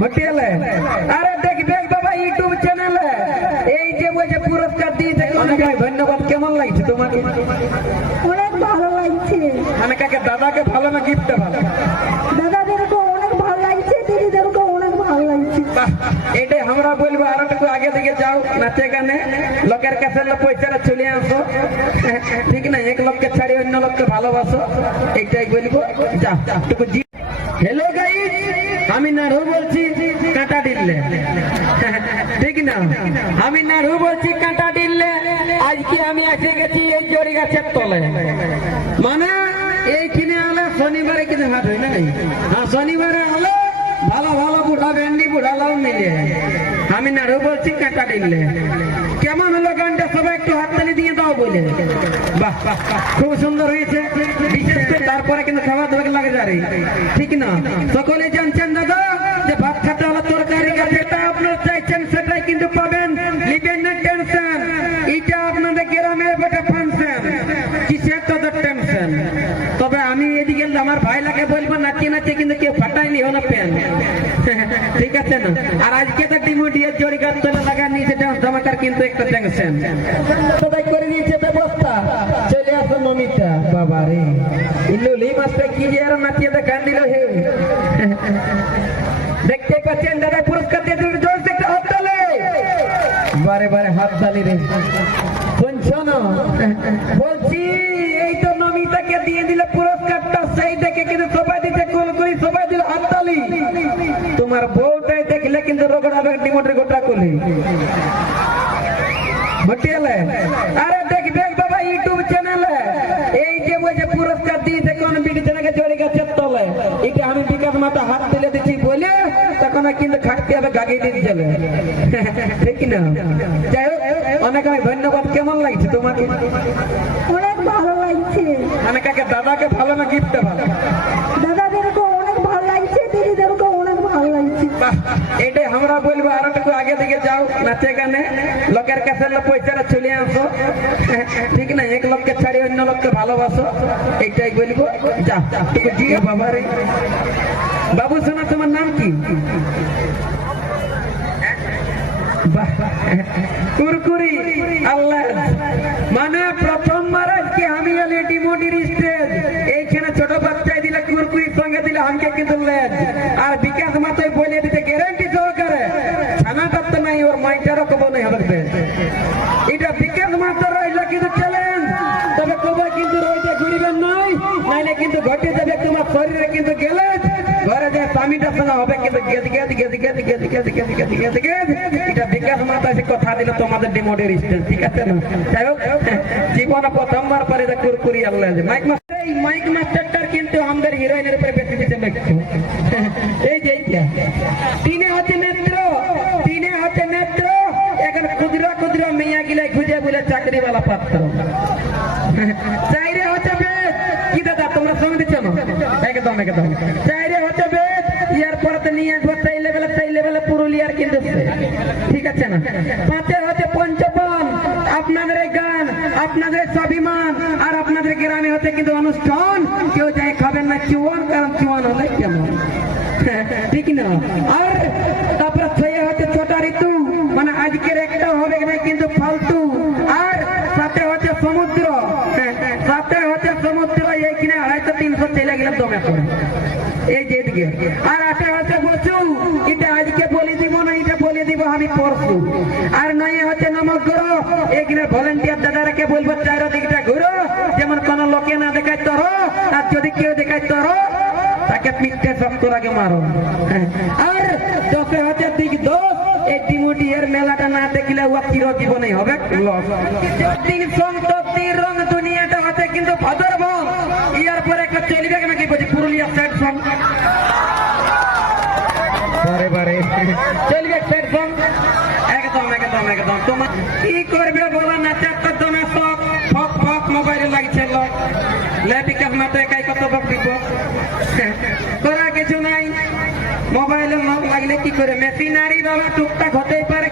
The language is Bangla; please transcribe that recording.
বটিয়ালে আমরা বলব আর একটু আগে থেকে যাও নাচে গানে। লোকের কাছে পয়সাটা চলে আসো। ঠিক না এক লোককে ছাড়িয়ে অন্য লোককে ভালোবাসো এইটাই বলব। যা হ্যালো গাই আমি নাড়ু বলছি কাঁটা ডিললে ঠিক না? আমি নাড়ু বলছি কাঁটা ডিললে আজকে আমি এসে গেছি এই জরি গাছের তলে। মানে এইখানে আলে শনিবারে কিন্তু হাট হয় নাই হ্যাঁ শনিবারে আলে ভালো ভালো বুড়া ভেন্ডি বুড়া লাউ মিলে। আমি নাড়ু বলছি কাঁটা ডিললে কেমন হলো গানটা? সবাই একটু হাততালি দিয়ে দাও বলে। বাহ বাহ, খুব সুন্দর হয়েছে। বিশেষ করে তারপরে কিন্তু খাবার দাবার লাগে যারে ঠিক না? সকলে জানছেন দাদা যে ভাত খাতে হলো তরকারি, যেটা আপনার চাইছেন সেটাই কিন্তু পাবেন। লিবেন না টেনশন। এটা আপনাদের গ্রামের বেটা ফাংশন কিসের তো টেনশন? তবে আমি এদিকে আমার ভাইলাকে বলব নাচিয়ে নাচিয়ে কিন্তু কেউ ফাটাইনি হলো প্যান ঠিক আছে না? আর আজকে তো ডিমোডিয়ার জড়ি গাছ তোলা লাগা নিয়েছে ধামাকার কিন্তু একটা টেনশন। সবাই করে নিয়েছে ব্যবস্থা। চলে আসো মমিতা বাবা রে মাস্টার কি যে আর নাচিয়ে দেখান দিল হে দেখতে পাচ্ছেন দাদা পুরস্কার দিয়ে তুমি জোর থেকে হাত তালে বারে বারে হাত তালি রে শুনছো না বলছি এই তো নমিতাকে দিয়ে দিলে পুরস্কারটা সেই দেখে কিন্তু সবাই দিতে কুল করি সবাই দিল হাততালি তোমার বউটাই দেখলে কিন্তু রগড়াবে ডিমোটের গোটা কুলি হটিয়ালে আরে দেখ দেখ বাবা ইউটিউব চ্যানেলে এই যে ওই যে পুরস্কার দিয়েছে কোন বিডি চ্যানেলকে জড়ে গেছে তলে এটা মাতা হাত তুলে দিচ্ছি বলে তখন কিন্তু খাটতে হবে গাগি দিয়ে যাবে ঠিক না? যাই হোক অনেক অনেক ধন্যবাদ। কেমন লাগছে তোমাকে? অনেক ভালো লাগছে। মানে কাকে দাদাকে ভালো না গিফটটা ভালো? দাদাদেরকে অনেক ভালো লাগছে দিদিদেরকে অনেক ভালো লাগছে। এটাই আমরা বলব আরও একটু আগে দিকে যাও নাচে গানে। অন্য লোককে ভালোবাসো। বলব। যা বাবা সোনা তোমার নাম কি? বাহ, আল্লাহ মানে প্রথমবার আজকে আমি এলি ডিমোটির স্টেজ এইখানে ছোট বাচ্চায় দিলে কুরকুরির সঙ্গে দিলে আমাকে কিন্তু লেজ আর বিকাশ মাথায় বলে দিতে গ্যারান্টি সহকারে ছানাটার তো নাই ওর মাইটারও কব এটা বিকাশ মাত্র রইল কিন্তু চ্যালেঞ্জ তবে কবে কিন্তু রইতে ঘুরিবেন নাই, নাইলে কিন্তু ঘটে যাবে তোমার শরীরে কিন্তু গেলে ঘরে যে স্বামীটার সঙ্গে হবে কিন্তু গেদ গেদ গেদ গেদ গেদ গেদ গেদ গেদ গেদ গেদ এটা বিকাশ মাতা কথা দিল তোমাদের ডিমোডের স্টেজ ঠিক আছে না? যাই হোক, জীবনে প্রথমবার পরে কুরকুরি আল্লাহ মাইক মাস্টার এই মাইক মাস্টারটার কিন্তু আমাদের হিরোইনের উপরে ক্ষুদ্র মেয়া গিলাই খুঁজে বলে চাকরিওয়ালা পাত্র। চাইরে হচ্ছে বেদ। কি দাদা, তোমরা সঙ্গে দিচ্ছ না? একদম একদম। চাইরে হচ্ছে বেদ। ইয়ার পরে নিয়ে আসব, সেই লেভেলে সেই লেভেলে পুরুলিয়ার কিন্তু ঠিক আছে না? পাঁচে হচ্ছে পঞ্চপন আপনাদের গান, আপনাদের স্বাভিমান, আর আপনাদের গ্রামে হচ্ছে কিন্তু অনুষ্ঠান। কেউ যাই খাবেন না, চুয়ান, কারণ চুয়ান হলে কেমন? ঠিক না? আর তারপরে আজকের একটা হবে না কিন্তু ফালতু। আর সাথে হচ্ছে সমুদ্র। সাথে হচ্ছে সমুদ্র এইখানে আড়াইশো তিনশো চলে গেলে দমে পড়ে। এই যে এদিকে। আর আটে হচ্ছে বসু। এটা আজকে বলে দিব না, এটা বলে দিব, আমি পরশু আর নয় হচ্ছে নমস্কার এখানে ভলেন্টিয়ার দাদারাকে বলব, চারিদিকটা ঘুরো। যেমন কোন লোকে না দেখায় তর, আর যদি কেউ দেখায় তর, তাকে পিঠে শক্ত আগে মারো। হ্যাঁ। আর দশে হচ্ছে দিক দোষ এই ডিমুটি এর মেলাটা না দেখলে ও চির জীবনে হবে দিন সন্ততির রং দুনিয়াটা হচ্ছে কিন্তু ভাদর বং ইয়ার পরে একটা চলবে নাকি বলছি? Purulia side song. বারে বারে। চলবে সাইড সং। একদম একদম একদম। তোমার কি করবে বলো না চারটা দমে সব। ফক ফক মোবাইলে লাগছে লোক। লেপিকার মাঠে একাই কত বক করা কিছু নাই। মোবাইলে নক লাগলে কি করে? মেশিনারি বাবা টুকটাক হতেই পারে।